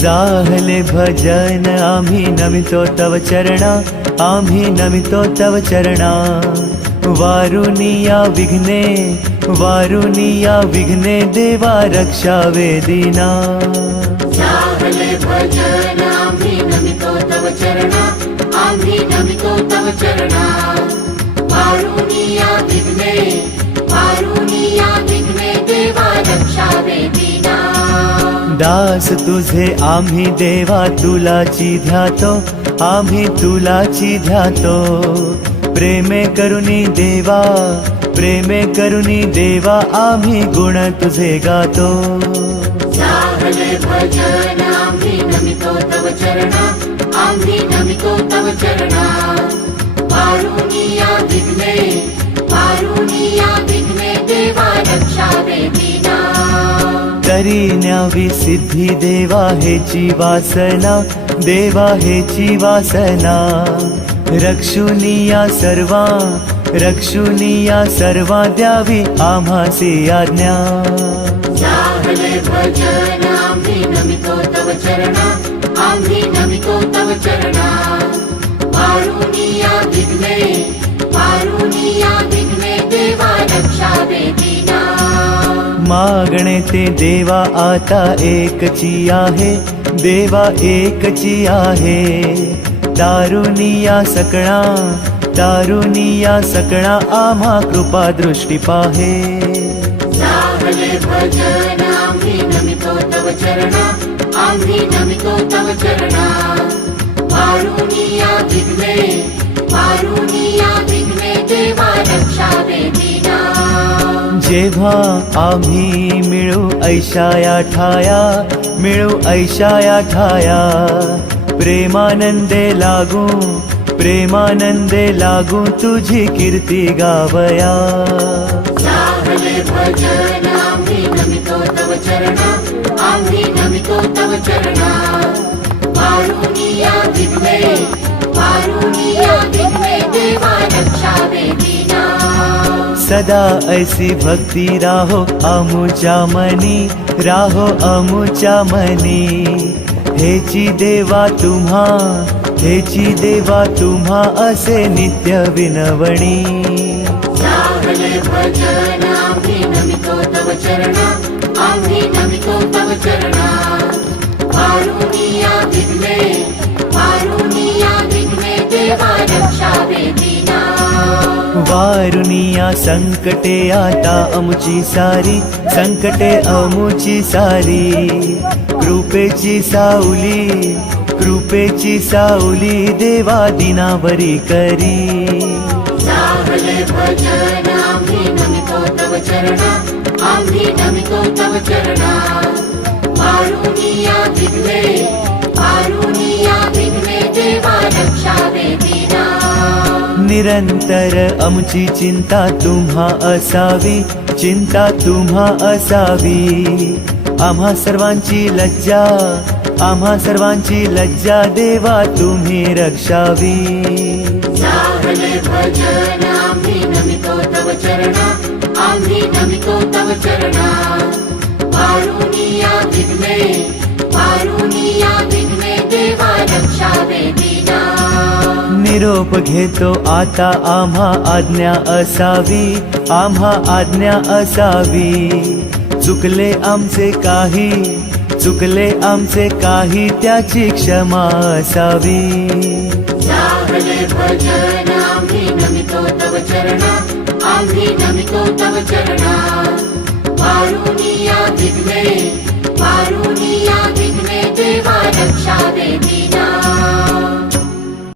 जाहले भजन आम्ही नमितो तव चरणा, आम्ही नमितो तव चरणा। वारुनिया विघ्ने, वारुनिया विघ्ने देवा रक्षावे दीना। जाहले भजन आम्ही नमितो तव चरणा, आम्ही नमितो तव चरणा। वारुनिया विघ्ने, वारुनिया विघ्ने देवा रक्षावे दीना। दास तुझे आम्ही देवा तुलाची ध्यातो, आम्ही तुलाची ध्यातो। प्रेमे करुणी देवा, प्रेमे करुणी देवा आम्ही गुण तुझे गातो। जाहले भजन आम्ही नमितो तव चरणा, आम्ही नमितो तव चरणा। वारुनिया विघ्ने, वारुनिया विघ्ने देवा रक्षावे दीना। करी न्यावी सिद्धी देवा हेची वासना, देवा हेची वासना। रक्षुनिया सर्वा, रक्षुनिया सर्वा द्यावी आम्हासी आज्ञा। जाहले भजन आम्ही नमितो तव चरणा, आम्ही नमितो तव चरणा। वारुनिया विघ्ने, वारुनिया विघ्ने देवा रक्षावे दीना। मागणे ते देवा आता एकची आहे, देवा एकची आहे। तारुनिया सकळा, तारुनिया सकळा आम्हा कृपा दृष्टी पाहे। जाहले भजन आम्ही नमितो तव चरणा, आम्ही नमितो तव चरणा। वारुनिया विघ्ने, वारुनिया विघ्ने देवा रक्षावे दीना। जेव्हा आम्ही मिळू ऐशाया ठाया, मिळू ऐशाया ठाया। प्रेमानंदे लागू, प्रेमानंदे लागू तुझी कीर्ती गावया। जाहले भजन आम्ही नमितो तव चरणा, आम्ही नमितो तव चरणा। वारुनिया विघ्ने, वारुनिया विघ्ने देवा रक्षावे दीना। सदा ऐसी भक्ती राहो अमुच्या मनी, राहो अमुच्या मनी। हेची देवा तुम्हा, हेची देवा तुम्हा असे नित्य विनवणी। जाहले भजन आम्ही नमितो तव चरणा, आम्ही नमितो तव चरणा। वारुनिया विघ्ने, वारुनिया विघ्ने देवा रक्षावे दीना। वारुनिया संकटे आता अमुची सारी, संकटे अमुची सारी। कृपेची सावली, कृपेची सावली देवा दिनावरी करी। जाहले भजन आम्ही नमितो तव चरणा, आम्ही नमितो तव चरणा। वारुनिया विघ्ने, वारुनिया विघ्ने देवा रक्षावे दीना। निरंतर आमची चिंता तुम्हा असावी, चिंता तुम्हा असावी। आम्हा सर्वांची लज्जा, आम्हा सर्वांची लज्जा देवा तुम्ही रक्षावी। जाहले भजन आम्ही नमितो तव चरणा, आम्ही नमितो तव चरणा। वारुनिया विघ्ने, वारुनिया विघ्ने देवा रक्षावे दीना। निरोप घेतो आता आम्हा आज्ञा असावी, आम्हा आज्ञा असावी। चुकले आमचे काही, चुकले आमचे काही त्याची क्षमा असावी। जाहले भजन आम्ही नमितो तव चरणा, आम्ही नमितो तव चरणा। वारुनिया विघ्ने,